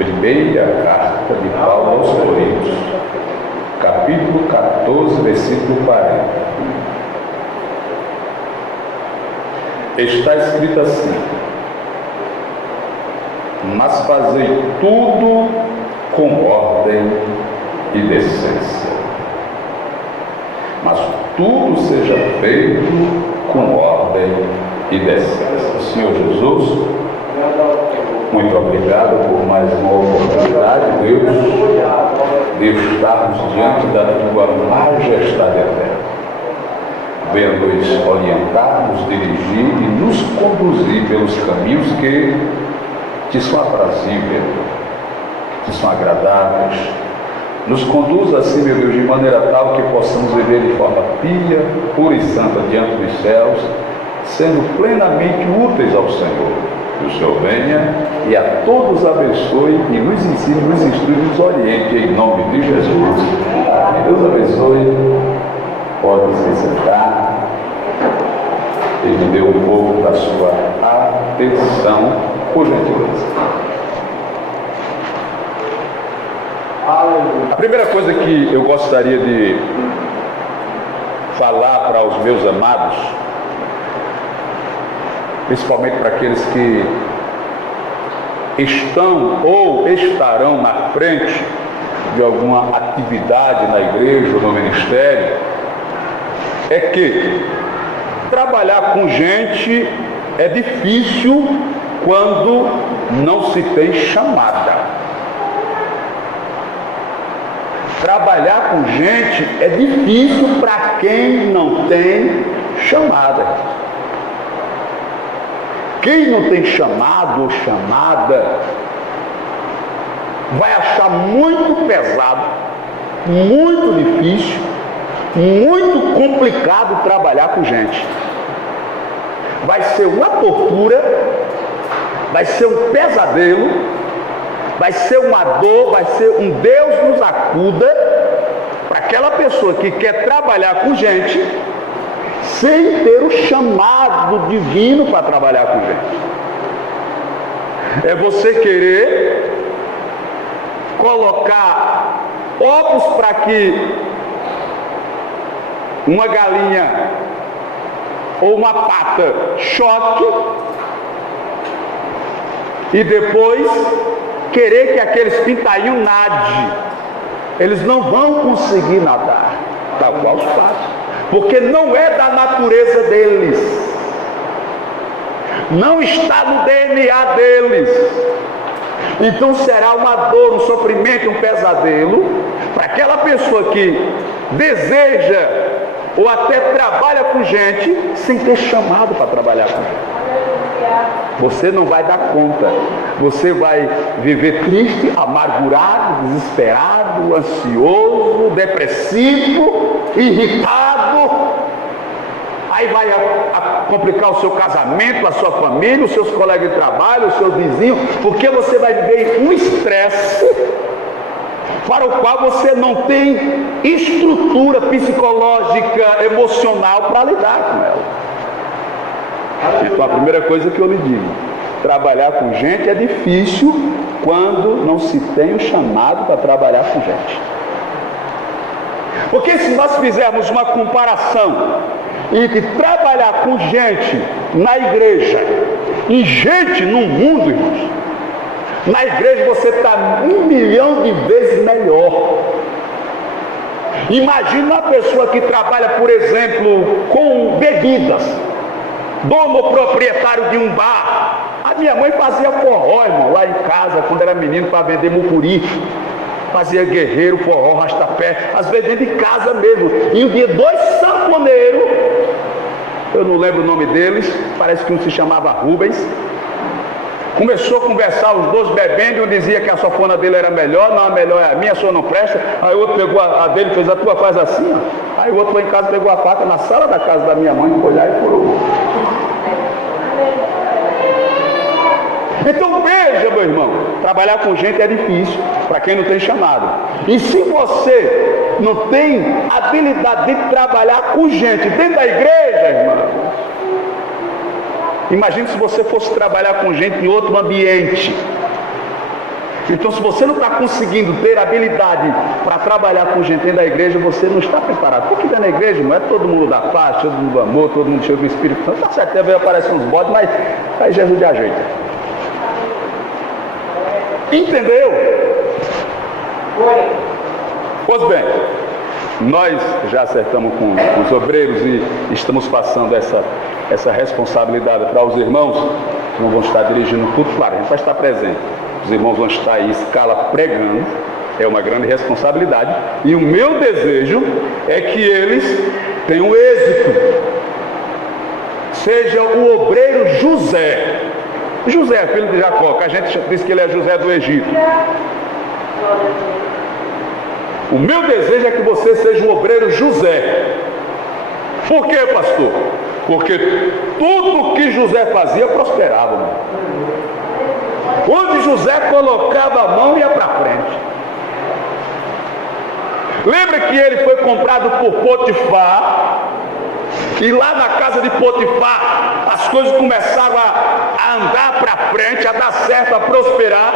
Primeira carta de Paulo aos Coríntios, capítulo 14, versículo 40. Está escrito assim: mas fazei tudo com ordem e decência. Mas tudo seja feito com ordem e decência. Senhor Jesus, muito obrigado por mais uma oportunidade, Deus, de estarmos diante da tua majestade eterna. Venha nos orientar, nos dirigir e nos conduzir pelos caminhos que te são aprazíveis, que são agradáveis. Nos conduz assim, meu Deus, de maneira tal que possamos viver de forma pia, pura e santa diante dos céus, sendo plenamente úteis ao Senhor. Que o Senhor venha e a todos abençoe e nos ensine, nos instrui, nos oriente em nome de Jesus. Amém. Deus abençoe. Pode se sentar. Ele me deu um pouco da sua atenção, por gentileza. A primeira coisa que eu gostaria de falar para os meus amados, principalmente para aqueles que estão ou estarão na frente de alguma atividade na igreja ou no ministério, é que trabalhar com gente é difícil quando não se tem chamada. Trabalhar com gente é difícil para quem não tem chamada. Quem não tem chamado ou chamada vai achar muito pesado, muito difícil, muito complicado trabalhar com gente. Vai ser uma tortura, vai ser um pesadelo, vai ser uma dor, vai ser um Deus nos acuda para aquela pessoa que quer trabalhar com gente sem ter o chamado divino para trabalhar com gente. É você querer colocar ovos para que uma galinha ou uma pata choque e depois querer que aqueles pintainhos nadem. Eles não vão conseguir nadar, tal qual os patos, porque não é da natureza deles, não está no DNA deles. Então será uma dor, um sofrimento, um pesadelo para aquela pessoa que deseja ou até trabalha com gente sem ter chamado para trabalhar com gente. Você não vai dar conta. Você vai viver triste, amargurado, desesperado, ansioso, depressivo, irritado. Aí vai complicar o seu casamento, a sua família, os seus colegas de trabalho, os seus vizinhos, porque você vai viver um estresse para o qual você não tem estrutura psicológica, emocional para lidar com ela. Então a primeira coisa que eu lhe digo, trabalhar com gente é difícil quando não se tem o chamado para trabalhar com gente. Porque se nós fizermos uma comparação entre trabalhar com gente na igreja e gente no mundo, irmãos, na igreja você está 1 milhão de vezes melhor. Imagina uma pessoa que trabalha, por exemplo, com bebidas, dono proprietário de um bar. A minha mãe fazia forró, irmão, lá em casa, quando era menino, para vender mucuri. Fazia guerreiro, forró, rastapé, às vezes dentro de casa mesmo. E um dia 2 sanfoneiros, eu não lembro o nome deles, parece que um se chamava Rubens, começou a conversar, os dois bebendo, um dizia que a sanfona dele era melhor, não, a melhor é a minha, a sua não presta. Aí o outro pegou a dele, fez a tua, faz assim, ó. Aí o outro foi em casa, pegou a faca na sala da casa da minha mãe, foi lá e furou. Então veja, meu irmão, trabalhar com gente é difícil para quem não tem chamado. E se você não tem habilidade de trabalhar com gente dentro da igreja, irmão, imagine se você fosse trabalhar com gente em outro ambiente. Então, se você não está conseguindo ter habilidade para trabalhar com gente dentro da igreja, você não está preparado. Porque dentro da igreja não é todo mundo da paz, todo mundo do amor, todo mundo cheio do Espírito Santo. Tá certo, deve aparecer uns bodes, mas aí Jesus de ajeita. Entendeu? Pois bem, nós já acertamos com os obreiros e estamos passando essa responsabilidade para os irmãos, que não vão estar dirigindo tudo, claro, a gente vai estar presente. Os irmãos vão estar aí em escala pregando, é uma grande responsabilidade, e o meu desejo é que eles tenham êxito. Seja o obreiro José. José, filho de Jacó, que a gente diz que ele é José do Egito. O meu desejo é que você seja um obreiro José. Por quê, pastor? Porque tudo que José fazia prosperava. Mano. Onde José colocava a mão, ia para frente. Lembra que ele foi comprado por Potifar? E lá na casa de Potifar, as coisas começaram a andar para frente, a dar certo, a prosperar.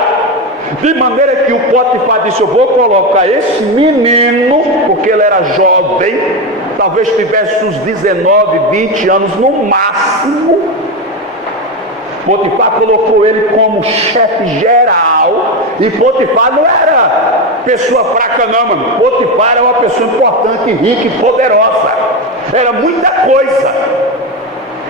De maneira que o Potifar disse: eu vou colocar esse menino, porque ele era jovem, talvez tivesse uns 19, 20 anos no máximo. Potifar colocou ele como chefe geral. E Potifar não era pessoa fraca não, mano. Potifar era uma pessoa importante, rica e poderosa. Era muita coisa.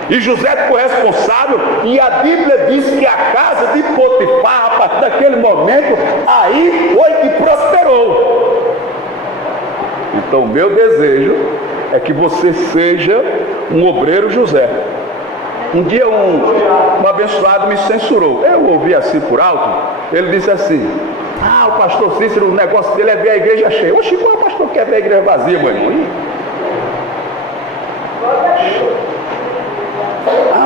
E José ficou responsável. E a Bíblia diz que a casa de Potifar, a partir daquele momento, aí foi que prosperou. Então o meu desejo é que você seja um obreiro José. Um dia um abençoado me censurou. Eu ouvi assim por alto. Ele disse assim: o pastor Cícero, o negócio dele é ver a igreja cheia. Oxi, qual é o pastor que quer ver a igreja vazia, meu irmão?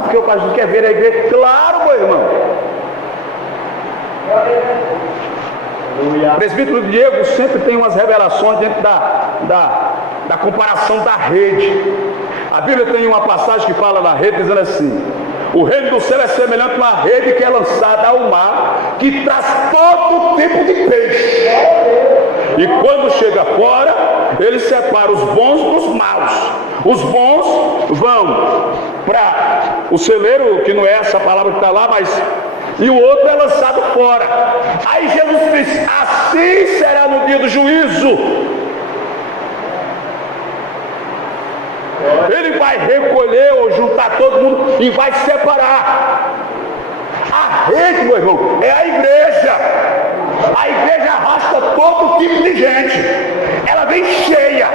Porque o pastor quer ver a igreja. Claro, meu irmão. O presbítero Diego sempre tem umas revelações dentro da comparação da rede. A Bíblia tem uma passagem que fala na rede, dizendo assim: o reino do céu é semelhante a uma rede que é lançada ao mar, que traz todo tipo de peixe. E quando chega fora, ele separa os bons dos maus. Os bons vão para o celeiro, que não é essa palavra que está lá, mas... e o outro é lançado fora. Aí Jesus disse: assim será no dia do juízo. Ele vai recolher ou juntar todo mundo e vai separar. A rede, meu irmão, é a igreja. A igreja arrasta todo tipo de gente. Ela vem cheia.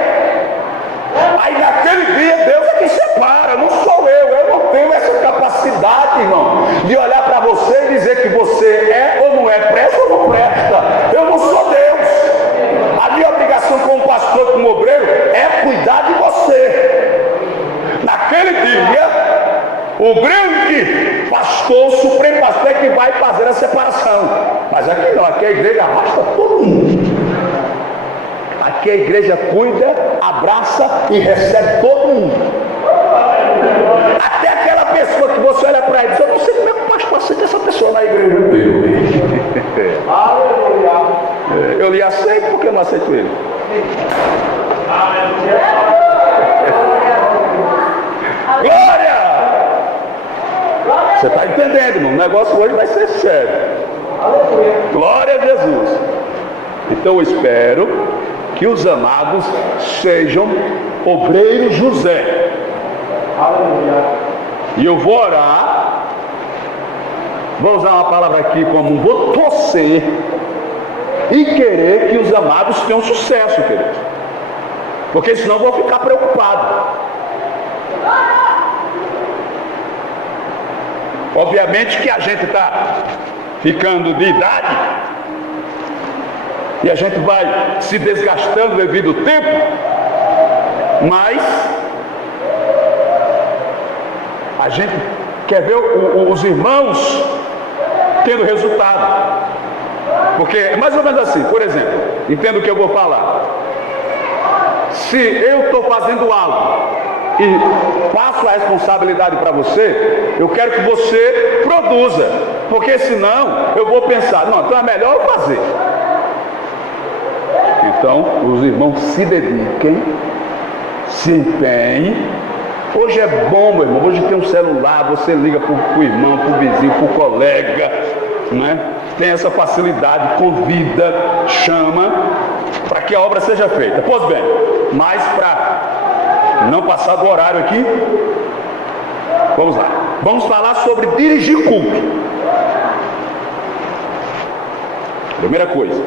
Aí naquele dia Deus é que separa, não sou eu não tenho essa capacidade, irmão, de olhar para você e dizer que você é ou não é, presta ou não presta. Eu não sou Deus. A minha obrigação como pastor, como obreiro, é cuidar de você. Naquele dia, o grande pastor, o supremo pastor, é que vai fazer a separação. Mas aqui não, aqui a igreja arrasta todo mundo. Aqui a igreja cuida, abraça e recebe todo mundo. Até aquela pessoa que você olha para ele e diz: eu não sei como é que o pastor aceita essa pessoa na igreja. Eu lhe aceito porque eu não aceito ele. Glória! Você está entendendo, irmão? O negócio hoje vai ser sério. Glória a Jesus. Então eu espero que os amados sejam obreiros José. E eu vou orar. Vou usar uma palavra aqui como vou torcer e querer que os amados tenham sucesso, queridos. Porque senão eu vou ficar preocupado. Obviamente que a gente está ficando de idade e a gente vai se desgastando devido ao tempo, mas a gente quer ver os irmãos tendo resultado. Porque é mais ou menos assim, por exemplo, entenda o que eu vou falar. Se eu estou fazendo algo e passo a responsabilidade para você, eu quero que você produza, porque senão eu vou pensar, não, então é melhor eu fazer. Então, os irmãos se dediquem, se empenhem. Hoje é bom, meu irmão, hoje tem um celular, você liga para o irmão, para o vizinho, para o colega, né? Tem essa facilidade, convida, chama, para que a obra seja feita. Pois bem, mas para não passar do horário aqui, vamos lá. Vamos falar sobre dirigir culto. Primeira coisa,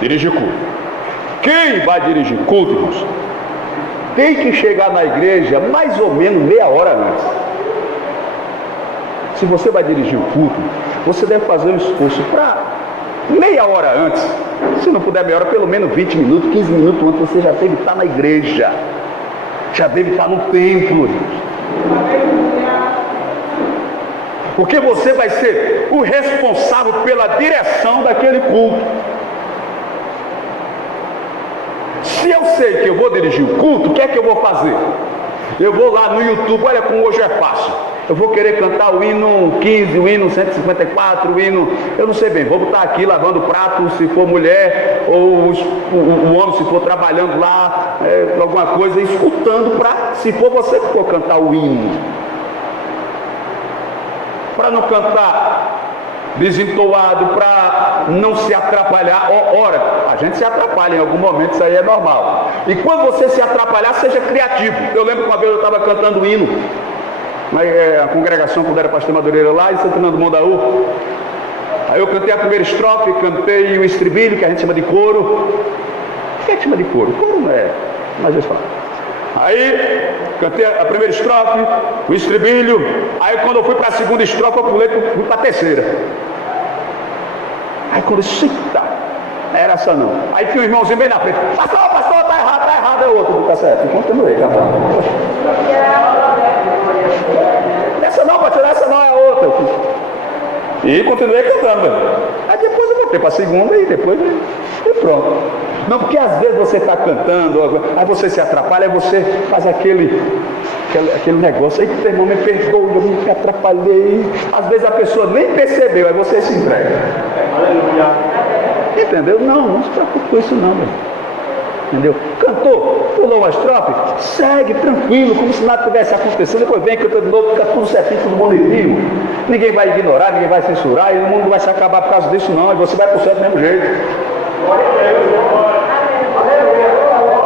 dirigir culto. Quem vai dirigir culto, irmãos, tem que chegar na igreja mais ou menos meia hora antes. Se você vai dirigir o culto, você deve fazer um esforço para meia hora antes. Se não puder meia hora, pelo menos 20 minutos, 15 minutos antes, você já deve estar na igreja. Já deve estar no templo. Porque você vai ser o responsável pela direção daquele culto. Se eu sei que eu vou dirigir o culto, o que é que eu vou fazer? Eu vou lá no YouTube, olha como hoje é fácil. Eu vou querer cantar o hino 15, o hino 154, o hino... Eu não sei bem, vou botar aqui lavando prato, se for mulher, ou o homem se for trabalhando lá, alguma coisa, escutando para, se for você que for cantar o hino. Para não cantar desentoado, para não se atrapalhar. Ora, a gente se atrapalha em algum momento, isso aí é normal. E quando você se atrapalhar, seja criativo. Eu lembro que uma vez eu estava cantando o hino, a congregação, quando era pastor Madureira lá em Santo Fernando do Mondaú. Aí eu cantei a primeira estrofe, cantei o estribilho, que a gente chama de coro. O que é que chama de coro? Coro não é, mas deixa eu falar. Aí cantei a primeira estrofe, o estribilho. Aí quando eu fui para a segunda estrofe, eu pulei, fui para a terceira. Aí quando eu disse, eita, não era essa não. Aí tinha um irmãozinho bem na frente, pastor, tá errado, é outro. Tá certo, e continuei cantando. Essa não, pastor, essa não, é outra. E continuei cantando. Aí depois eu voltei para a segunda e depois e pronto. Não, porque às vezes você está cantando, aí você se atrapalha, aí você faz aquele negócio, aí teu irmão me perdoa, eu me atrapalhei. Às vezes a pessoa nem percebeu, aí você se entrega. Entendeu? Não se preocupe com isso não, meu. Entendeu? Cantou, pulou uma estrofe, segue tranquilo, como se nada tivesse acontecendo. Depois vem, canta de novo, fica tudo certinho, tudo bonitinho. Ninguém vai ignorar, ninguém vai censurar, e o mundo vai se acabar por causa disso não, e você vai pro céu do mesmo jeito.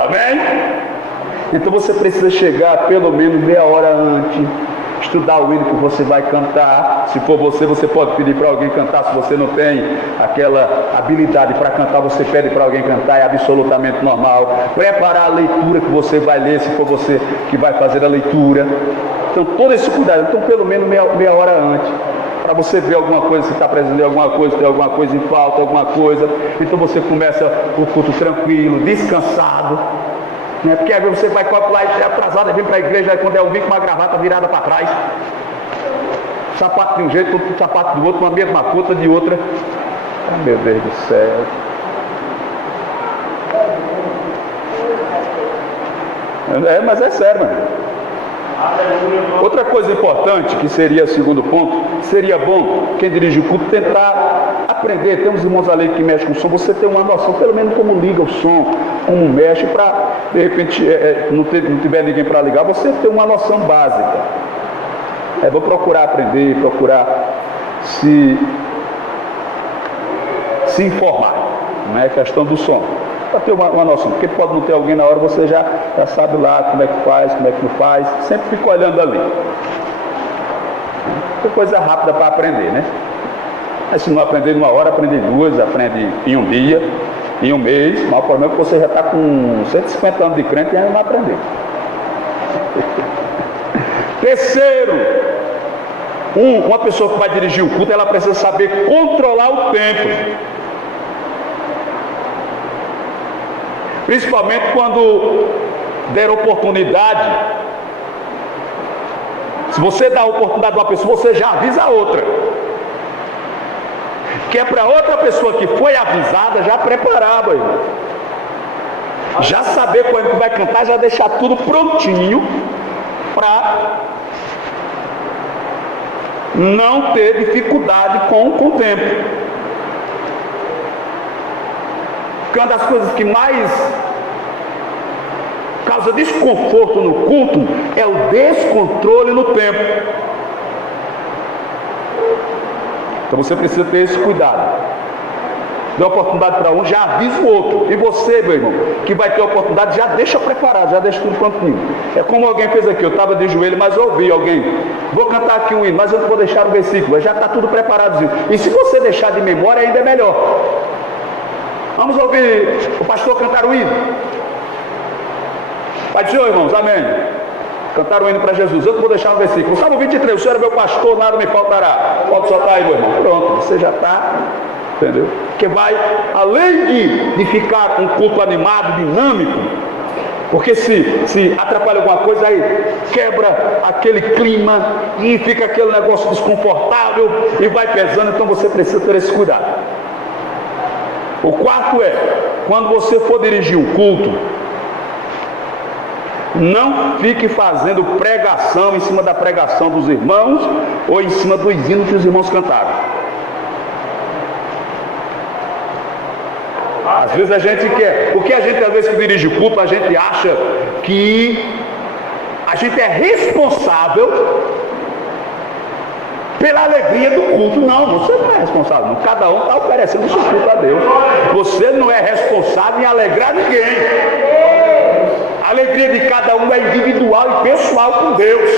Amém? Então você precisa chegar pelo menos meia hora antes, estudar o hino que você vai cantar. Se for você pode pedir para alguém cantar. Se você não tem aquela habilidade para cantar, você pede para alguém cantar, é absolutamente normal. Preparar a leitura que você vai ler, se for você que vai fazer a leitura. Então todo esse cuidado, então pelo menos meia hora antes, para você ver alguma coisa, se está apresentando alguma coisa, tem alguma coisa em falta, alguma coisa. Então você começa o culto tranquilo, descansado, né? Porque às vezes você vai calcular e é atrasado, vem para a igreja, quando é um vir com uma gravata virada para trás, sapato de um jeito, outro sapato do outro, uma mesma cota de outra. Ah, meu Deus do céu. Mas é sério, mano. Outra coisa importante, que seria o segundo ponto, seria bom quem dirige o culto tentar aprender. Temos irmãos ali que mexem com o som, você tem uma noção, pelo menos como liga o som, como mexe, para de repente não tiver ninguém para ligar, você ter uma noção básica. Vou procurar aprender, procurar se informar, não é questão do som. Para ter uma noção, porque pode não ter alguém na hora, você já sabe lá como é que faz, como é que não faz, sempre fica olhando ali. É coisa rápida para aprender, né? Mas se não aprender em uma hora, aprende em duas, aprende em um dia, em um mês, mas o problema é que você já está com 150 anos de crente e ainda não aprendeu. Terceiro, uma pessoa que vai dirigir o culto, ela precisa saber controlar o tempo. Principalmente quando der oportunidade. Se você dá a oportunidade a uma pessoa, você já avisa a outra. Que é para outra pessoa que foi avisada já preparar, irmão. Já saber quando vai cantar, já deixar tudo prontinho para não ter dificuldade com o tempo. Porque uma das coisas que mais causa desconforto no culto é o descontrole no tempo. Então você precisa ter esse cuidado. Dê oportunidade para um, já avisa o outro. E você, meu irmão, que vai ter oportunidade, já deixa preparado, já deixa tudo prontinho. É como alguém fez aqui, eu estava de joelho, mas ouvi alguém. Vou cantar aqui um hino, mas eu não vou deixar o versículo, já está tudo preparadozinho. E se você deixar de memória, ainda é melhor. Vamos ouvir o pastor cantar o hino. Pai do Senhor, irmãos, amém. Cantar o hino para Jesus. Eu não vou deixar o versículo. Salmo 23, o Senhor é meu pastor, nada me faltará. Pode soltar aí, meu irmão. Pronto, você já está, entendeu? Que vai, além de ficar um culto animado, dinâmico, porque se atrapalha alguma coisa, aí quebra aquele clima e fica aquele negócio desconfortável e vai pesando. Então você precisa ter esse cuidado. O quarto é, quando você for dirigir um culto, não fique fazendo pregação em cima da pregação dos irmãos ou em cima dos hinos que os irmãos cantaram. Às vezes a gente quer, porque a gente às vezes que dirige culto, a gente acha que a gente é responsável pela alegria do culto. Não, você não é responsável, não. Cada um está oferecendo o seu culto a Deus. Você não é responsável em alegrar ninguém. A alegria de cada um é individual e pessoal com Deus.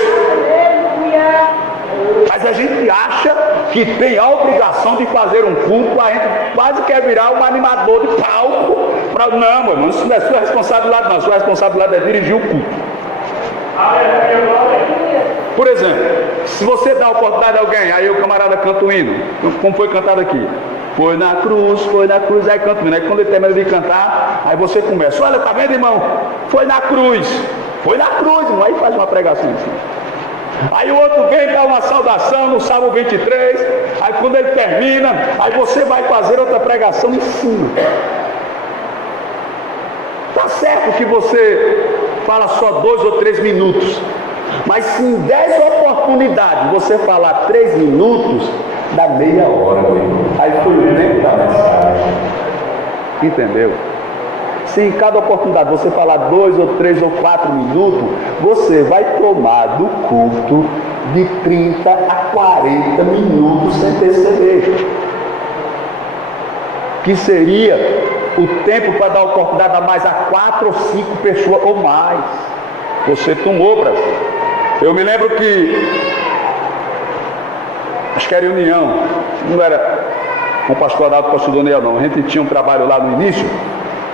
Mas a gente acha que tem a obrigação de fazer um culto, a gente quase quer virar um animador de palco. Não, meu irmão, isso não é sua responsabilidade, não. Sua responsabilidade é dirigir o culto. Por exemplo, se você dá a oportunidade a alguém, aí o camarada canta o hino, como foi cantado aqui. Foi na cruz, aí canta o hino. Aí quando ele termina de cantar, aí você começa, olha, tá vendo, irmão? Foi na cruz, irmão. Aí faz uma pregação assim. Aí o outro vem dar uma saudação no Salmo 23, aí quando ele termina, aí você vai fazer outra pregação em cima. Tá certo que você fala só 2 ou 3 minutos, mas se em 10 oportunidades você falar 3 minutos, dá meia hora, meu irmão. Aí foi o tempo da mensagem. Entendeu? Se em cada oportunidade você falar 2 ou 3 ou 4 minutos, você vai tomar do culto de 30 a 40 minutos sem perceber. Que seria o tempo para dar oportunidade a mais a 4 ou 5 pessoas ou mais. Você tomou para si. Eu me lembro que, acho que era em União, não era com o pastor Adalto, com o pastor Daniel, não. A gente tinha um trabalho lá no início.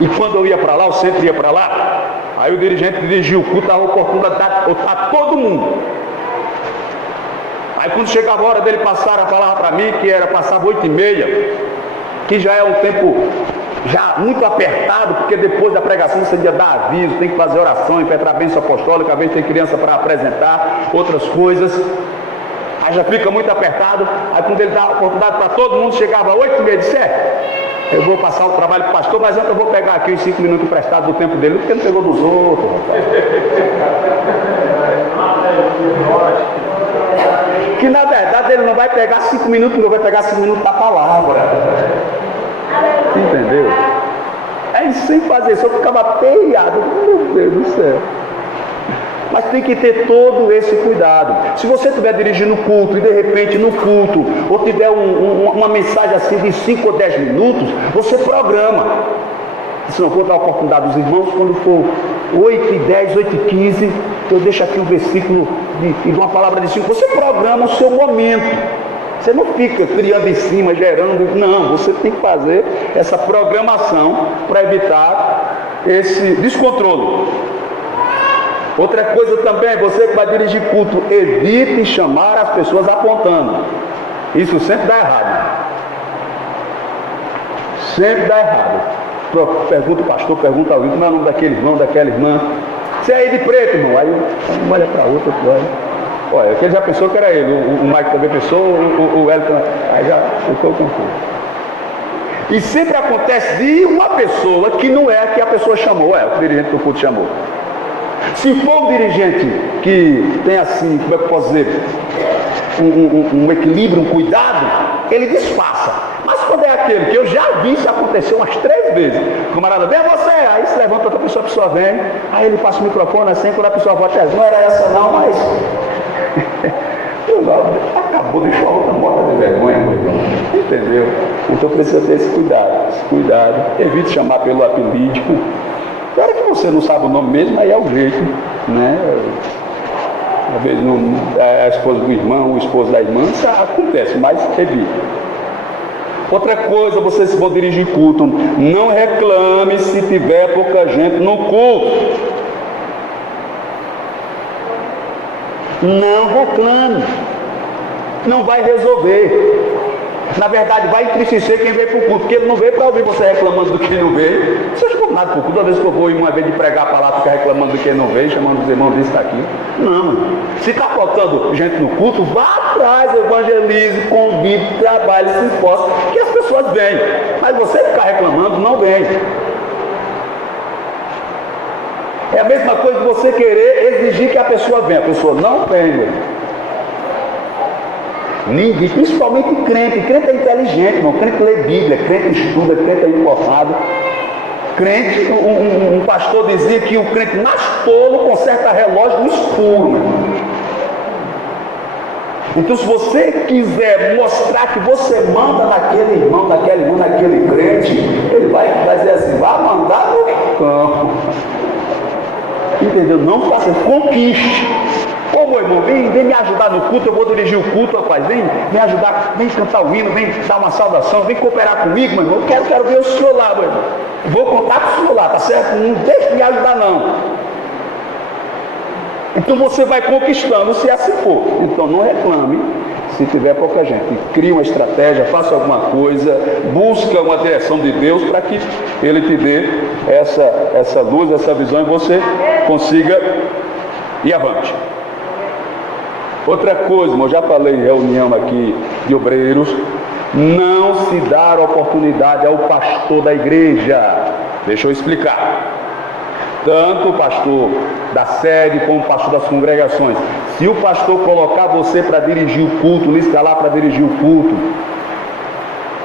E quando eu ia para lá, eu sempre ia para lá, aí o dirigente dirigiu o culto, dava oportunidade a todo mundo. Aí quando chegava a hora dele passar a palavra para mim, que era passava 8h30, que já é um tempo já muito apertado, porque depois da pregação você ia dar aviso, tem que fazer oração, impetrar a bênção apostólica, às vezes tem criança para apresentar, outras coisas. Aí já fica muito apertado, aí quando ele dá a oportunidade para todo mundo, chegava 8h30, disse, eu vou passar o trabalho para o pastor, mas antes eu vou pegar aqui os 5 minutos emprestados do tempo dele, porque ele pegou dos outros, rapaz. Que na verdade ele não vai pegar 5 minutos, não vai pegar 5 minutos da palavra. Entendeu? É sem fazer isso, eu ficava aperreado, meu Deus do céu. Mas tem que ter todo esse cuidado. Se você estiver dirigindo o culto e de repente no culto, ou tiver uma mensagem assim de 5 ou 10 minutos, você programa. Se não for dar a oportunidade dos irmãos, quando for 8h10, 8h15, eu deixo aqui um versículo de uma palavra de 5. Você programa o seu momento. Você não fica criando em cima, gerando. Não, você tem que fazer essa programação para evitar esse descontrole. Outra coisa também, você que vai dirigir culto, evite chamar as pessoas apontando. Isso sempre dá errado. Sempre dá errado. Pergunta o pastor, pergunta ao irmão, como é o nome daquele irmão, daquela irmã. Você é aí de preto, irmão? Aí um olha para outro, olha, aquele já pensou que era ele, o Mike também pensou, o Elton, aí já ficou confuso. E sempre acontece de uma pessoa que não é a que a pessoa chamou, é o que o dirigente do culto chamou. Se for um dirigente que tem assim, como é que eu posso dizer, um equilíbrio, um cuidado, ele disfarça. Mas quando é aquele que eu já vi isso acontecer umas 3 vezes, o camarada, vem você, aí se levanta outra pessoa, a pessoa vem, aí ele passa o microfone assim, quando a pessoa volta, não era essa não, mas acabou de falar outra morta de vergonha, meu irmão. Entendeu? Então precisa ter esse cuidado. Evite chamar pelo apelídico. Claro que você não sabe o nome mesmo, aí é o jeito, né? Às vezes a esposa do irmão, o esposo da irmã, isso acontece, mas evite. Outra coisa, vocês vão dirigir culto, não reclame se tiver pouca gente no culto. Não reclame, não vai resolver. Na verdade, vai entristecer quem veio para o culto, porque ele não veio para ouvir você reclamando do que não veio. Vocês ficam nada para o culto, toda vez que eu vou uma vez de pregar a palavra, ficar reclamando do que não veio, chamando os irmãos disso, está aqui. Não, se está faltando gente no culto, vá atrás, evangelize, convide, trabalhe, se esforce, que as pessoas vêm. Mas você ficar reclamando, não vem. É a mesma coisa que você querer exigir que a pessoa venha. A pessoa não vem, meu irmão. Ninguém, principalmente crente é inteligente, irmão. Crente lê Bíblia, crente estuda, crente é informado. Crente, um pastor dizia que o crente mais tolo conserta relógio no escuro, meu irmão. Então, se você quiser mostrar que você manda naquele irmão, naquela irmã, naquele crente, ele vai dizer assim, vai mandar no campo. Entendeu? Não faça, conquiste. Ô meu irmão, vem me ajudar no culto, eu vou dirigir o culto, rapaz. Vem me ajudar, vem cantar o hino, vem dar uma saudação, vem cooperar comigo, meu irmão. Eu quero ver o senhor lá, meu irmão. Vou contar com o senhor lá, tá certo? Não deixe de me ajudar, não. Então você vai conquistando se assim for. Então não reclame se tiver pouca gente. Crie uma estratégia, faça alguma coisa, busca uma direção de Deus para que Ele te dê essa luz, essa visão e você consiga ir avante. Outra coisa, eu já falei em reunião aqui de obreiros, não se dar oportunidade ao pastor da igreja. Deixa eu explicar. Tanto o pastor da sede como o pastor das congregações. Se o pastor colocar você para dirigir o culto, lhe escalar para dirigir o culto,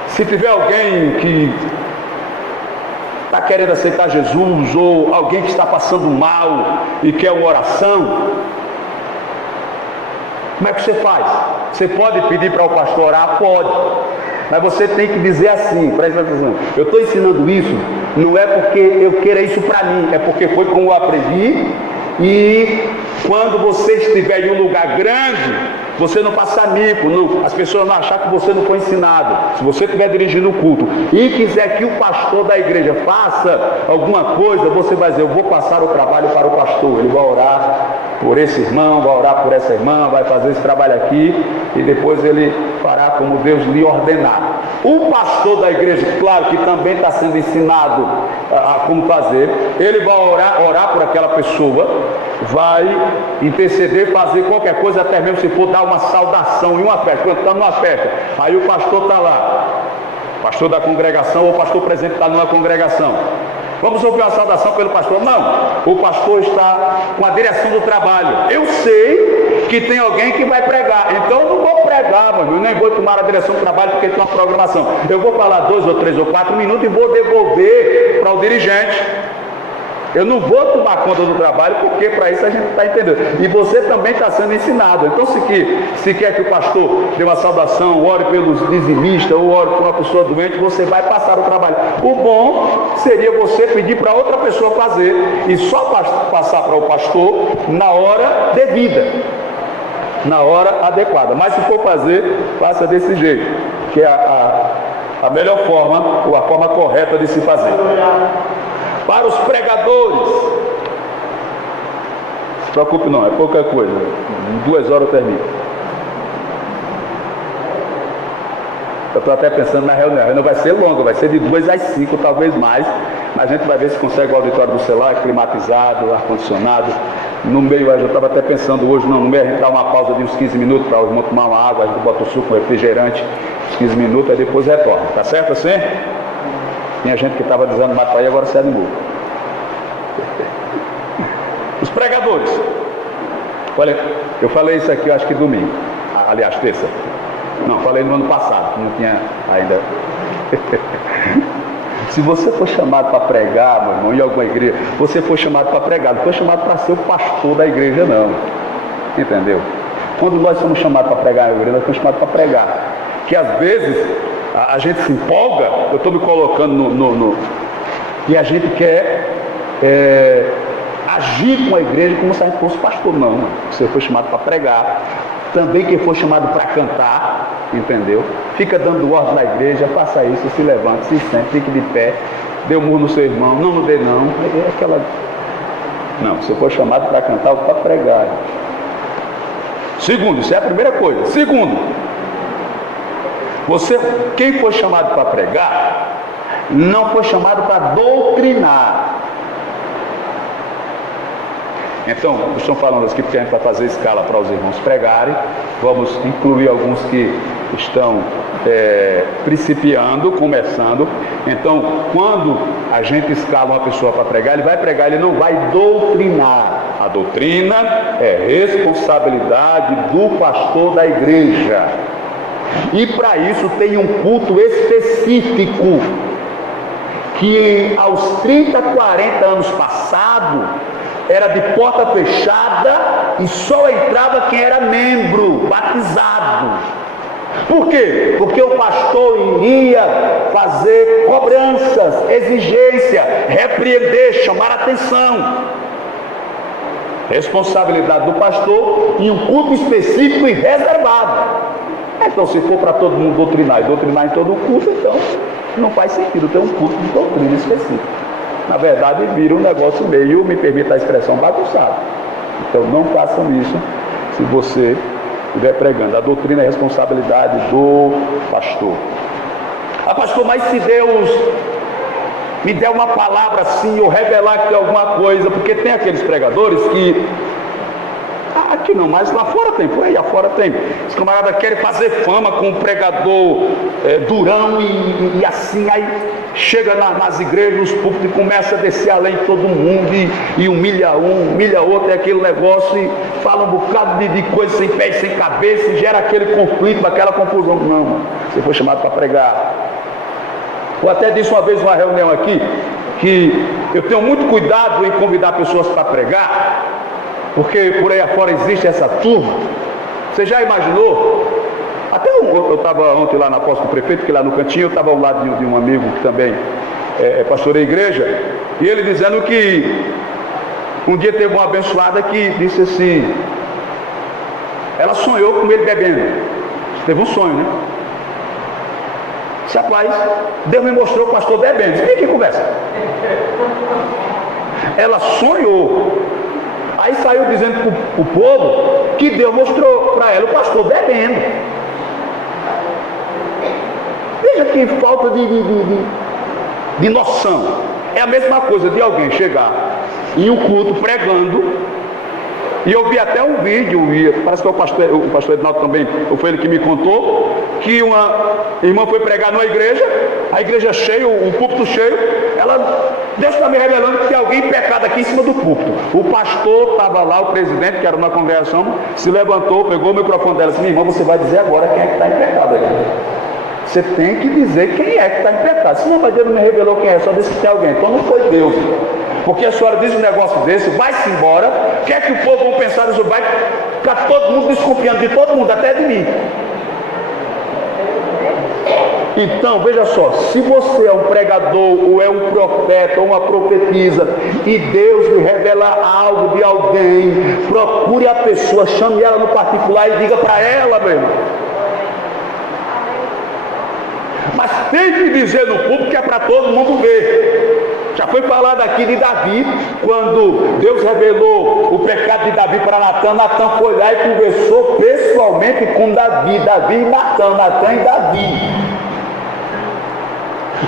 se tiver alguém que está querendo aceitar Jesus, ou alguém que está passando mal e quer uma oração, como é que você faz? Você pode pedir para o pastor orar? Pode. Mas você tem que dizer assim, presta atenção, eu estou ensinando isso, não é porque eu queira isso para mim, é porque foi como eu aprendi, e quando você estiver em um lugar grande, você não passa mico, não, as pessoas não achar que você não foi ensinado. Se você estiver dirigindo o culto e quiser que o pastor da igreja faça alguma coisa, você vai dizer, eu vou passar o trabalho para o pastor, ele vai orar por esse irmão, vai orar por essa irmã, vai fazer esse trabalho aqui, e depois ele fará como Deus lhe ordenar. O pastor da igreja, claro que também está sendo ensinado a como fazer, ele vai orar por aquela pessoa, vai interceder, fazer qualquer coisa, até mesmo se for dar uma saudação em uma festa, quando está numa festa, aí o pastor está lá, pastor da congregação ou o pastor presente está numa congregação. Vamos ouvir uma saudação pelo pastor? Não, o pastor está com a direção do trabalho. Eu sei que tem alguém que vai pregar, então eu não vou pregar, meu irmão, eu nem vou tomar a direção do trabalho porque tem uma programação. Eu vou falar 2 ou 3 ou 4 minutos e vou devolver para o dirigente. Eu não vou tomar conta do trabalho, porque para isso a gente está entendendo. E você também está sendo ensinado. Então, se quer que o pastor dê uma saudação, ore pelos dizimistas, ou ore por uma pessoa doente, você vai passar o trabalho. O bom seria você pedir para outra pessoa fazer, e só passar para o pastor na hora devida, na hora adequada. Mas se for fazer, faça desse jeito, que é a melhor forma, ou a forma correta de se fazer. Para os pregadores, não se preocupe não, é pouca coisa, em 2 horas eu termino. Eu estou até pensando na reunião, a reunião vai ser longa, vai ser de 2 às 5, talvez mais, mas a gente vai ver se consegue o auditório do celular, climatizado, ar-condicionado. No meio, eu estava até pensando hoje, no meio a gente dá uma pausa de uns 15 minutos para o irmão tomar uma água, a gente bota o suco, um refrigerante, uns 15 minutos, aí depois retorna, tá certo assim? Tinha gente que estava dizendo mais para aí, agora se animou. Os pregadores. Olha, eu falei isso aqui, eu acho que domingo. Aliás, terça. Não, falei no ano passado, não tinha ainda. Se você for chamado para pregar, meu irmão, em alguma igreja, você foi chamado para pregar, não foi chamado para ser o pastor da igreja, não. Entendeu? Quando nós somos chamados para pregar na igreja, nós somos chamados para pregar. Que às vezes a gente se empolga, eu estou me colocando e a gente quer agir com a igreja como se a gente fosse pastor. Não, você foi chamado para pregar. Também quem for chamado para cantar, entendeu? Fica dando ordem na igreja, faça isso, se levante, se sente, fique de pé, dê um murro no seu irmão, não dê não. É aquela... Não, você foi chamado para cantar ou para pregar. Segundo, isso é a primeira coisa. Segundo, quem foi chamado para pregar, não foi chamado para doutrinar. Então, estão falando aqui porque a gente vai fazer escala para os irmãos pregarem. Vamos incluir alguns que estão principiando, começando. Então, quando a gente escala uma pessoa para pregar, ele vai pregar, ele não vai doutrinar. A doutrina é responsabilidade do pastor da igreja. E para isso tem um culto específico, que aos 30, 40 anos passados, era de porta fechada e só entrava quem era membro, batizado. Por quê? Porque o pastor iria fazer cobranças, exigência, repreender, chamar atenção. Responsabilidade do pastor em um culto específico e reservado. Então, se for para todo mundo doutrinar e doutrinar em todo o culto, então não faz sentido ter um culto de doutrina específico. Na verdade, vira um negócio meio, me permita a expressão, bagunçado. Então, não façam isso se você estiver pregando. A doutrina é responsabilidade do pastor. Pastor, mas se Deus me der uma palavra assim, ou revelar que tem alguma coisa, porque tem aqueles pregadores que... Aqui não, mas lá fora tem, por aí afora tem. Os camaradas querem fazer fama com um pregador durão e assim, aí chega nas igrejas, nos púlpitos e começa a descer além de todo mundo e humilha um, humilha outro, é aquele negócio e fala um bocado de coisa sem pé e sem cabeça e gera aquele conflito, aquela confusão. Não, mano, você foi chamado para pregar. Eu até disse uma vez numa reunião aqui que eu tenho muito cuidado em convidar pessoas para pregar, porque por aí afora existe essa turma. Você já imaginou? Até eu estava ontem lá na posse do prefeito, que lá no cantinho eu estava ao lado de um amigo que também pastoreia a igreja, e ele dizendo que um dia teve uma abençoada que disse assim, ela sonhou com ele bebendo. Teve um sonho, né? Disse, rapaz, Deus me mostrou o pastor bebendo. Vem aqui, conversa. Ela sonhou. Aí saiu dizendo para o povo que Deus mostrou para ela o pastor bebendo. Veja que falta de noção. É a mesma coisa de alguém chegar em um culto pregando, e eu vi até um vídeo, parece que é o pastor Ednaldo também, foi ele que me contou, que uma irmã foi pregar numa igreja, a igreja cheia, o púlpito cheio, Deus está me revelando que tem alguém pecado aqui em cima do púlpito. O pastor estava lá, o presidente, que era uma congregação, se levantou, pegou o microfone dela e disse, minha irmã, você vai dizer agora quem é que está em pecado aqui. Você tem que dizer quem é que está em pecado. Se não, mas Deus não me revelou quem é, só disse que tem alguém. Então não foi Deus. Porque a senhora diz um negócio desse, vai-se embora, o que é que o povo vai pensar disso? Vai ficar todo mundo desconfiando de todo mundo, até de mim. Então, veja só, se você é um pregador, ou é um profeta, ou uma profetisa, e Deus lhe revela algo de alguém, procure a pessoa, chame ela no particular e diga para ela, meu irmão. Mas tem que dizer no público que é para todo mundo ver. Já foi falado aqui de Davi, quando Deus revelou o pecado de Davi para Natã, Natã foi lá e conversou pessoalmente com Davi e Natã, Natã e Davi.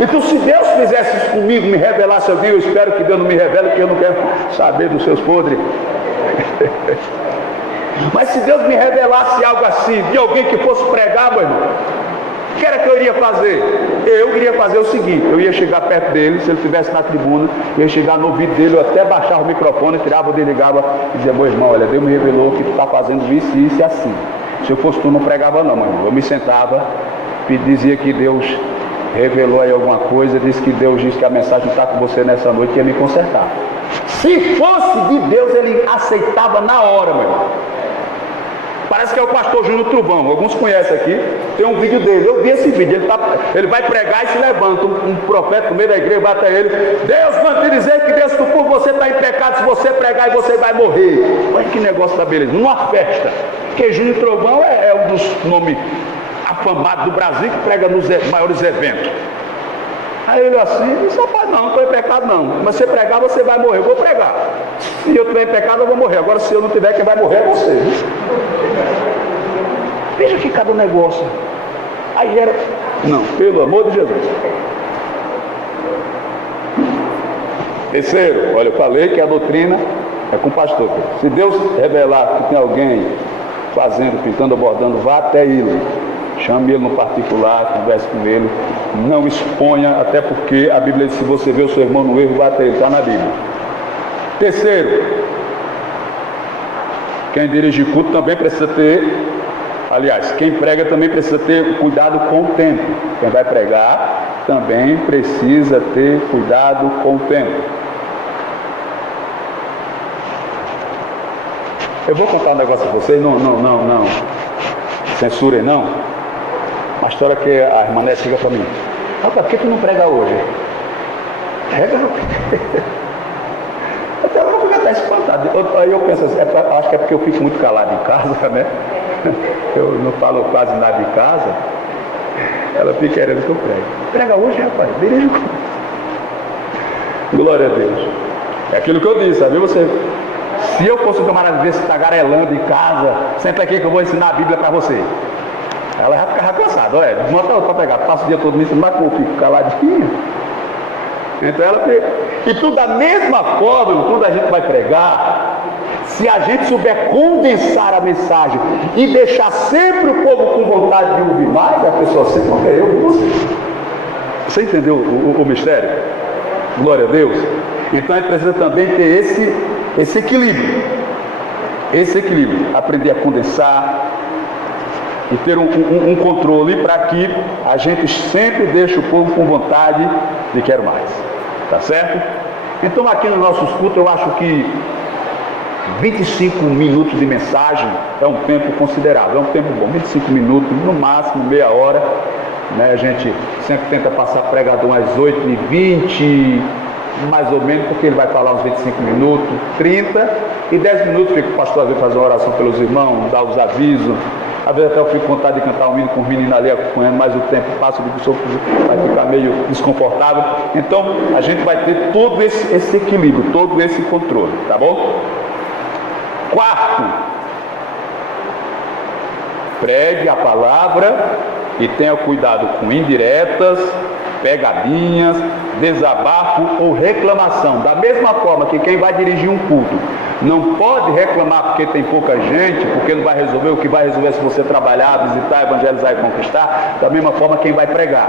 Então, se Deus fizesse isso comigo, me revelasse alguém, eu espero que Deus não me revele, porque eu não quero saber dos seus podres. Mas se Deus me revelasse algo assim, de alguém que fosse pregar, meu irmão, o que era que eu iria fazer? Eu queria fazer o seguinte, eu ia chegar perto dele, se ele estivesse na tribuna, eu ia chegar no ouvido dele, eu até baixava o microfone, tirava, desligava e dizia: meu irmão, olha, Deus me revelou que tu está fazendo isso e assim. Se eu fosse tu, não pregava não, mano. Eu me sentava e dizia que Deus revelou aí alguma coisa, disse que Deus disse que a mensagem está com você nessa noite e ia me consertar. Se fosse de Deus, ele aceitava na hora, meu irmão. Parece que é o pastor Júnior Trubão, alguns conhecem aqui, tem um vídeo dele, eu vi esse vídeo, ele vai pregar e se levanta, um profeta no meio da igreja, bate a ele: Deus manda te dizer que Deus, por você está em pecado, se você pregar e você vai morrer. Olha que negócio da beleza, numa festa, porque Júnior Trubão é um dos nomes afamados do Brasil, que prega nos maiores eventos. Aí ele assim, disse: rapaz, não estou em pecado não, mas se você pregar você vai morrer. Eu vou pregar, se eu estiver em pecado eu vou morrer, agora se eu não tiver, quem vai morrer é você. Veja que cada negócio. Aí era, não, pelo amor de Jesus. Terceiro, olha, eu falei que a doutrina é com o pastor. Se Deus revelar que tem alguém fazendo, pintando, bordando, vá até ele. Chame ele no particular, converse com ele, não exponha, até porque a Bíblia diz: se você vê o seu irmão no erro, vá até ele, está na Bíblia. Terceiro, quem dirige culto também precisa ter, aliás, quem prega também precisa ter cuidado com o tempo. Quem vai pregar também precisa ter cuidado com o tempo. Eu vou contar um negócio a vocês, não censurem não. Uma história que a irmã Nete chega para mim: rapaz, por que tu não prega hoje? Prega. Até eu vou ficar espantado. Aí eu penso assim, acho que é porque eu fico muito calado em casa, né? Eu não falo quase nada em casa. Ela fica querendo que eu pregue. Prega hoje, rapaz, dirige. Glória a Deus. É aquilo que eu disse, sabe? Você, se eu fosse um camarada desse tagarelando em casa, senta aqui que eu vou ensinar a Bíblia para você. Ela já ficava cansada: olha, monta outra para pegar, passa o dia todo nisso, mas eu fico caladinho. Então ela tem. E tudo da mesma forma, tudo a gente vai pregar, se a gente souber condensar a mensagem e deixar sempre o povo com vontade de ouvir mais, a pessoa sempre vai querer ouvir você. Você entendeu o mistério? Glória a Deus. Então a gente precisa também ter esse equilíbrio. Esse equilíbrio. Aprender a condensar e ter um controle para que a gente sempre deixe o povo com vontade de quero mais. Tá certo? Então aqui nos nossos cultos eu acho que 25 minutos de mensagem é um tempo considerável, é um tempo bom. 25 minutos, no máximo meia hora, né? A gente sempre tenta passar pregador às 8h20, mais ou menos, porque ele vai falar uns 25 minutos, 30 e 10 minutos fica o pastor às vezes fazer uma oração pelos irmãos, dar os avisos. Às vezes até eu fico com vontade de cantar um hino com os meninos ali acompanhando, mas o tempo passa, o pessoal vai ficar meio desconfortável. Então a gente vai ter todo esse equilíbrio, todo esse controle, tá bom? Quarto, pregue a palavra e tenha cuidado com indiretas, pegadinhas, desabafo ou reclamação. Da mesma forma que quem vai dirigir um culto não pode reclamar porque tem pouca gente, porque não vai resolver. O que vai resolver é se você trabalhar, visitar, evangelizar e conquistar. Da mesma forma quem vai pregar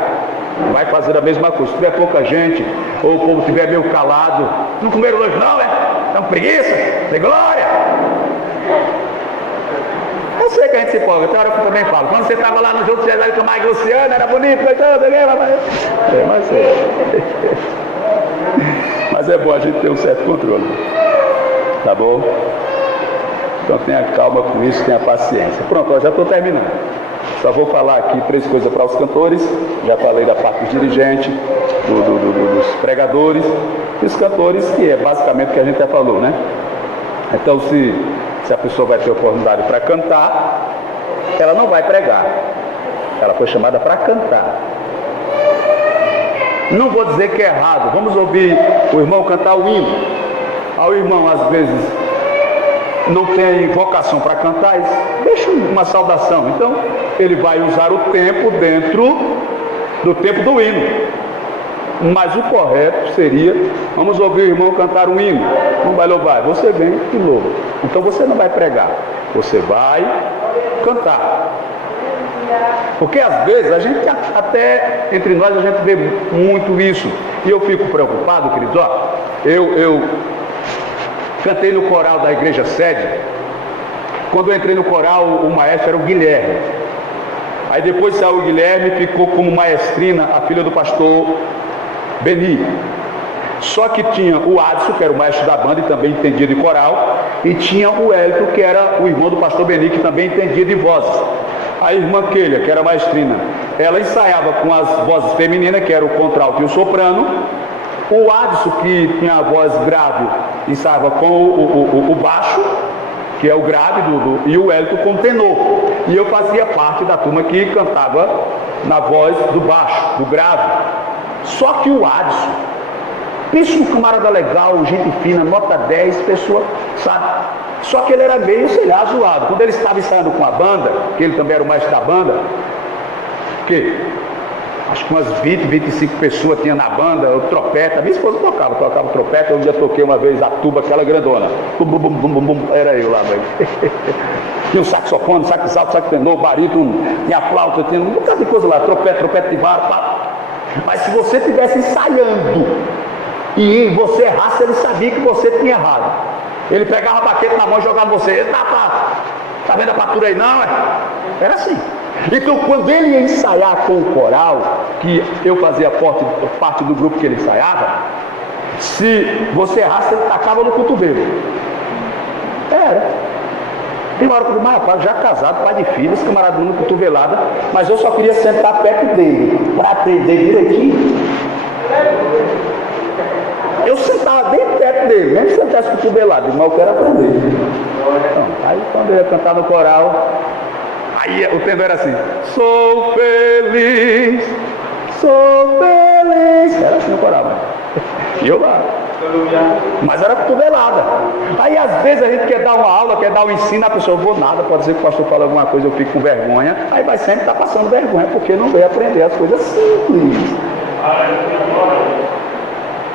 vai fazer a mesma coisa. Se tiver pouca gente ou o povo estiver meio calado, não comeram hoje não, é uma preguiça, tem glória. Eu sei que a gente se empolga, tem hora que eu também falo. Quando você estava lá nos outros Cesário com o Mike Luciano, era bonito, mas é bom a gente ter um certo controle. Tá bom? Então tenha calma com isso, tenha paciência. Pronto, eu já estou terminando. Só vou falar aqui 3 coisas para os cantores. Já falei da parte dos dirigentes, dos pregadores e os cantores, que é basicamente o que a gente já falou, né? Então se a pessoa vai ter oportunidade para cantar, ela não vai pregar. Ela foi chamada para cantar. Não vou dizer que é errado. Vamos ouvir o irmão cantar o hino. Aí o irmão às vezes não tem vocação para cantar, deixa uma saudação. Então ele vai usar o tempo dentro do tempo do hino. Mas o correto seria: vamos ouvir o irmão cantar um hino. Não vai louvar, você vem e louva. Então você não vai pregar, você vai cantar. Porque às vezes a gente até, entre nós, a gente vê muito isso. E eu fico preocupado, queridos, ó, eu cantei no coral da igreja sede. Quando eu entrei no coral, o maestro era o Guilherme. Aí depois saiu o Guilherme, ficou como maestrina a filha do pastor Beni. Só que tinha o Adson, que era o maestro da banda e também entendia de coral, e tinha o Hélito, que era o irmão do pastor Beni, que também entendia de vozes. A irmã Keila, que era maestrina, ela ensaiava com as vozes femininas, que era o contralto e o soprano. O Adson, que tinha a voz grave, ensaiava com o baixo, que é o grave, e o Hélito com o tenor. E eu fazia parte da turma que cantava na voz do baixo, do grave. Só que o Adson, pensa um camarada legal, gente fina, nota 10, pessoa, sabe? Só que ele era meio, sei lá, zoado. Quando ele estava ensaiando com a banda, que ele também era o maestro da banda, que acho que umas 20, 25 pessoas tinha na banda, o trompete, a minha esposa tocava trompete, eu já toquei uma vez a tuba, aquela grandona. Bum, bum, bum, bum, bum, era eu lá, velho. Tinha um saxofone, sax alto, sax tenor, barítono, tinha flauta, tinha um bocado de coisa lá, trompete de vara, pá. Mas se você estivesse ensaiando e você errasse, ele sabia que você tinha errado. Ele pegava a baqueta na mão e jogava você. Tá vendo a patura aí? Não, é? Era assim. Então, quando ele ia ensaiar com o coral, que eu fazia parte do grupo que ele ensaiava, se você errasse, ele tacava no cotovelo. Era. Tem uma hora que eu digo, mas rapaz, já casado, pai de filho, esse camarada dando cotovelada, mas eu só queria sentar perto dele, para aprender direitinho. Eu sentava bem perto dele, mesmo se sentasse cotovelado, mas eu quero aprender. Então, aí quando ele ia cantar no coral, aí o tempo era assim, sou feliz, era assim no coral, e eu lá. Mas era cotovelada. Aí às vezes a gente quer dar uma aula, quer dar um ensino, a pessoa, eu vou nada, pode ser que o pastor fale alguma coisa, eu fico com vergonha, aí vai sempre estar passando vergonha, porque não veio aprender as coisas simples.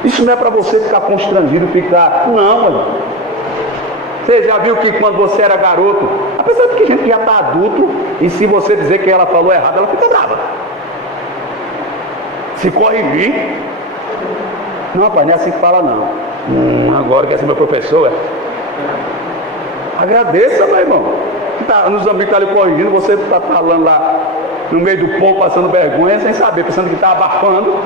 Isso não é para você ficar constrangido, ficar, não, mano. Você já viu que quando você era garoto, apesar de que a gente já está adulto, e se você dizer que ela falou errado, ela fica brava. Se corrigir, não, rapaz, não é assim que fala não. Agora quer ser meu professor, é? Agradeça, meu irmão. Nos amigos que estão ali corrigindo, você está falando lá no meio do povo, passando vergonha, sem saber, pensando que está abafando.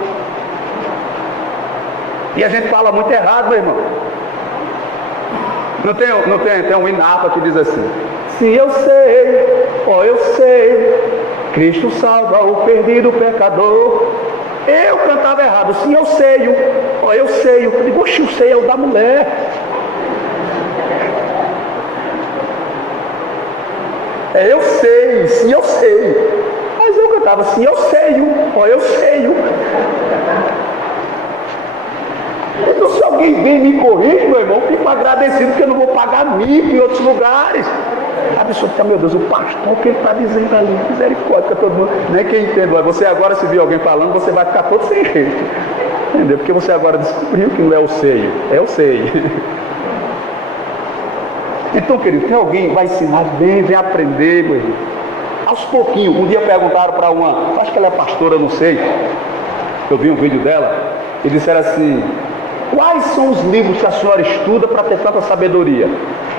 E a gente fala muito errado, meu irmão. Não tem um INAPA que diz assim, sim, eu sei, ó, eu sei, Cristo salva o perdido pecador. Eu cantava errado, sim, eu sei, ó, eu sei. Eu digo, oxe, o sei é o da mulher. É, eu sei, sim, eu sei. Mas eu cantava, sim, eu sei, ó, eu sei. Então se alguém vem e me corrige, meu irmão, eu fico agradecido porque eu não vou pagar mico em outros lugares. A pessoa fica, meu Deus, o pastor, o que ele está dizendo ali? Misericórdia, todo mundo. Nem quem entende, você agora se vir alguém falando, você vai ficar todo sem jeito. Entendeu? Porque você agora descobriu que não é o seio, é o seio. Então, querido, tem alguém que vai ensinar bem, vem aprender, meu irmão. Aos pouquinhos, um dia perguntaram para uma, acho que ela é pastora, não sei, eu vi um vídeo dela, e disseram assim, quais são os livros que a senhora estuda para ter tanta sabedoria?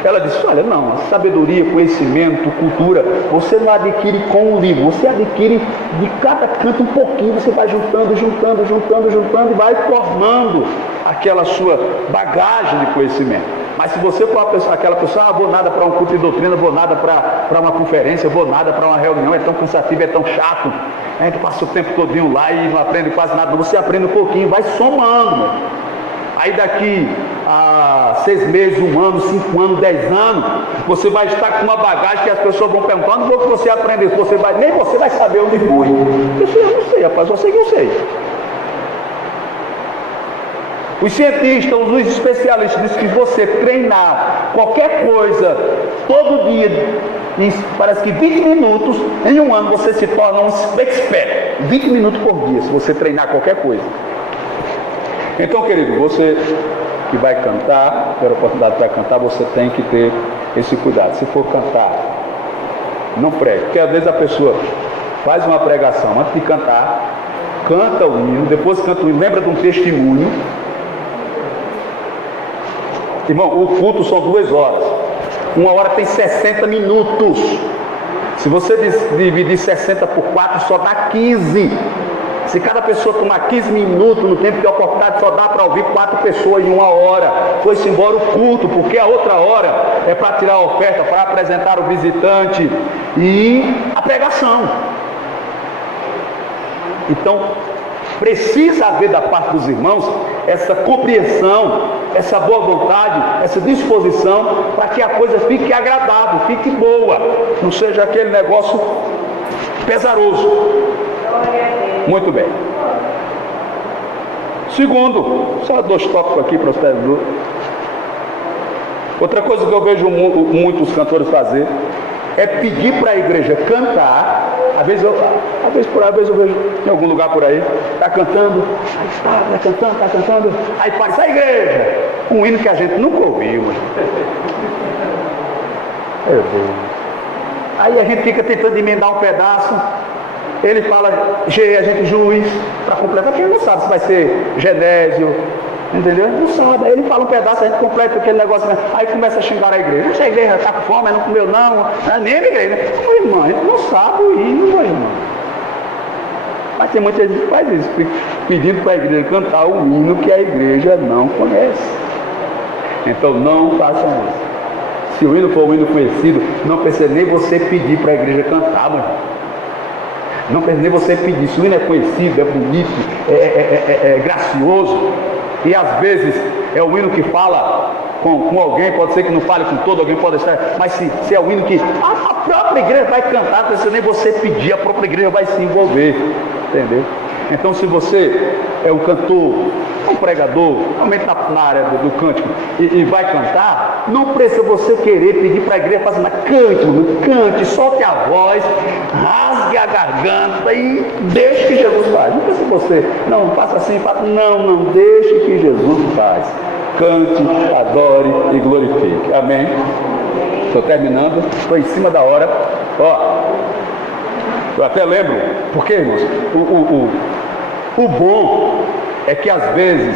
Ela disse, olha, não, a sabedoria, conhecimento, cultura, você não adquire com um livro, você adquire de cada canto um pouquinho, você vai juntando e vai formando aquela sua bagagem de conhecimento. Mas se você for aquela pessoa, vou nada para um culto de doutrina, vou nada para uma conferência, vou nada para uma reunião, é tão cansativo, é tão chato, a gente passa o tempo todinho lá e não aprende quase nada, você aprende um pouquinho, vai somando. Aí daqui a 6 meses, 1 ano, 5 anos, 10 anos, você vai estar com uma bagagem que as pessoas vão perguntando, não vou que você aprendeu, nem você vai saber onde foi. Eu não sei, rapaz, eu sei que eu sei. Os cientistas, os especialistas dizem que você treinar qualquer coisa todo dia, parece que 20 minutos, em 1 ano você se torna um expert. 20 minutos por dia, se você treinar qualquer coisa. Então, querido, você que vai cantar, ter a oportunidade para cantar, você tem que ter esse cuidado. Se for cantar, não pregue, porque às vezes a pessoa faz uma pregação antes de cantar, canta o hino, depois canta o hino, lembra de um testemunho. Irmão, o culto são 2 horas. 1 hora tem 60 minutos. Se você dividir 60 por 4, só dá 15. Se cada pessoa tomar 15 minutos no tempo de oportunidade, só dá para ouvir 4 pessoas em 1 hora. Foi-se embora o culto, porque a outra hora é para tirar a oferta, para apresentar o visitante e a pregação. Então, precisa haver da parte dos irmãos essa compreensão, essa boa vontade, essa disposição para que a coisa fique agradável, fique boa, não seja aquele negócio pesaroso. Muito bem. Segundo, só 2 tópicos aqui para os telespectadores. Outra coisa que eu vejo muitos cantores fazer é pedir para a igreja cantar. Às vezes eu vejo em algum lugar por aí, está cantando, está cantando, aí para essa igreja, um hino que a gente nunca ouviu. Meu Deus. Aí a gente fica tentando emendar um pedaço. Ele fala, a gente juiz, para completar, porque ele não sabe se vai ser Genésio, entendeu? Não sabe. Aí ele fala um pedaço, a gente completa aquele negócio, aí começa a xingar a igreja. Essa igreja está com fome, não comeu não, nem a igreja. Ô irmã, a gente não sabe o hino, meu irmão. Mas tem muita gente que faz isso, pedindo para a igreja cantar o hino que a igreja não conhece. Então não façam isso. Se o hino for um hino conhecido, não precisa nem você pedir para a igreja cantar, meu irmão. Não precisa nem você pedir. Se o hino é conhecido, é bonito, é gracioso, e às vezes é o hino que fala com alguém, pode ser que não fale com todo, alguém pode estar, mas se é o hino que a própria igreja vai cantar, não precisa nem você pedir, a própria igreja vai se envolver, entendeu? Então, se você é um cantor, um pregador, realmente na área do cântico, e vai cantar, não precisa você querer pedir para a igreja fazer nada. Cante, solte a voz, rasgue a garganta e deixe que Jesus faz. Não precisa você, não, faça assim, não, deixe que Jesus faz. Cante, adore e glorifique. Amém? Estou terminando, estou em cima da hora. Ó, eu até lembro, porque, irmãos, o bom é que às vezes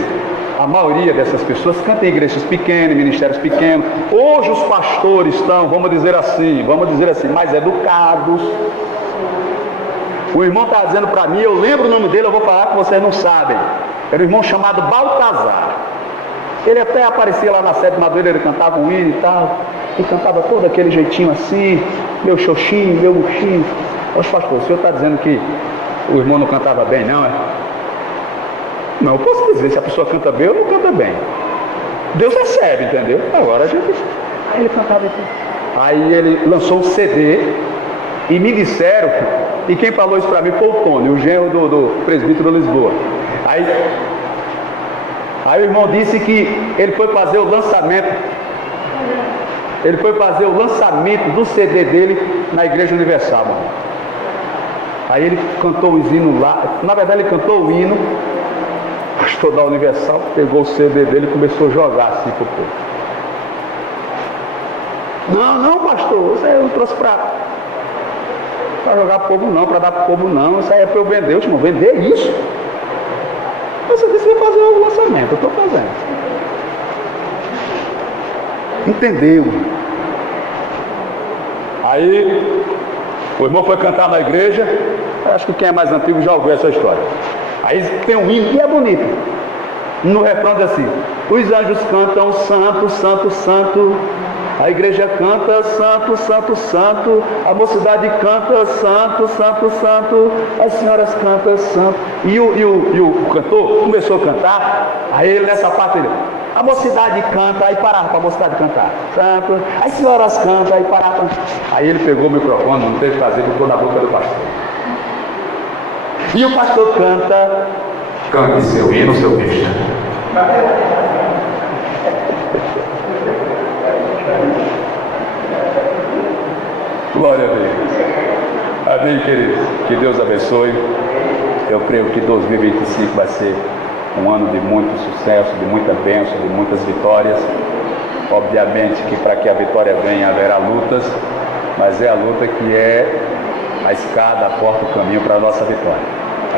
a maioria dessas pessoas canta em igrejas pequenas, ministérios pequenos. Hoje os pastores estão, vamos dizer assim, mais educados. O irmão está dizendo para mim, eu lembro o nome dele, eu vou falar que vocês não sabem. Era um irmão chamado Baltazar. Ele até aparecia lá na sede de Madureira, ele cantava um hino e tal, e cantava todo aquele jeitinho assim, meu xoxinho, meu murchinho. Os pastores, o senhor está dizendo que o irmão não cantava bem, não é? Não, eu posso dizer, se a pessoa canta bem ou não canta bem. Deus recebe, entendeu? Agora a gente... Aí ele cantava assim. Aí ele lançou um CD e me disseram, e quem falou isso para mim foi o Tony, o genro do presbítero de Lisboa. Aí o irmão disse que ele foi fazer o lançamento. Ele foi fazer o lançamento do CD dele na Igreja Universal, mano. Aí ele cantou os hinos lá. Na verdade ele cantou o hino. O pastor da Universal pegou o CD dele e começou a jogar assim pro povo. Não, pastor, isso aí eu não trouxe para jogar pro povo não, para dar pro povo não. Isso aí é para eu vender, último, vender isso. Você disse que ia fazer o lançamento, eu estou fazendo. Entendeu? Aí o irmão foi cantar na igreja. Acho que quem é mais antigo já ouviu essa história. Aí tem um hino que é bonito. No refrão diz assim: os anjos cantam santo, santo, santo. A igreja canta santo, santo, santo. A mocidade canta santo, santo, santo. As senhoras cantam santo. E o cantor começou a cantar. Aí ele nessa parte ele: a mocidade canta, aí parava para a mocidade cantar. Santo. As senhoras cantam, aí parava. Aí ele pegou o microfone, não teve prazer, ficou na boca do pastor. E o pastor canta: cante seu hino, seu bicho. Glória a Deus. Amém, queridos. Que Deus abençoe. Eu creio que 2025 vai ser um ano de muito sucesso, de muita bênção, de muitas vitórias. Obviamente que para que a vitória venha haverá lutas, mas é a luta que é a a escada, a porta, o caminho para a nossa vitória.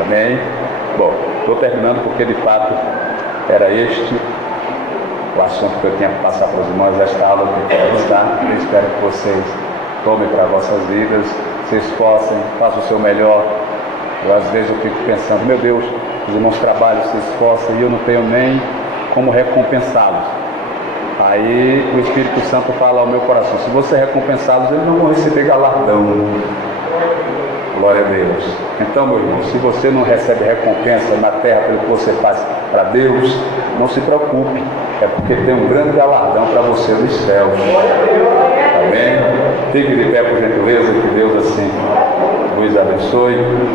Amém? Bom, estou terminando porque de fato era este o assunto que eu tinha que passar para os irmãos. Esta aula que eu quero estar. Eu espero que vocês tomem para vossas vidas, se esforcem, façam o seu melhor. Eu às vezes eu fico pensando, meu Deus, os irmãos trabalham, se esforçam e eu não tenho nem como recompensá-los. Aí o Espírito Santo fala ao meu coração, se você recompensá-los, eles não vão receber galardão. Glória a Deus. Então, meu irmão, se você não recebe recompensa na terra pelo que você faz para Deus, não se preocupe, é porque tem um grande galardão para você nos céus. Amém? Fique de pé, por gentileza, que Deus assim nos abençoe.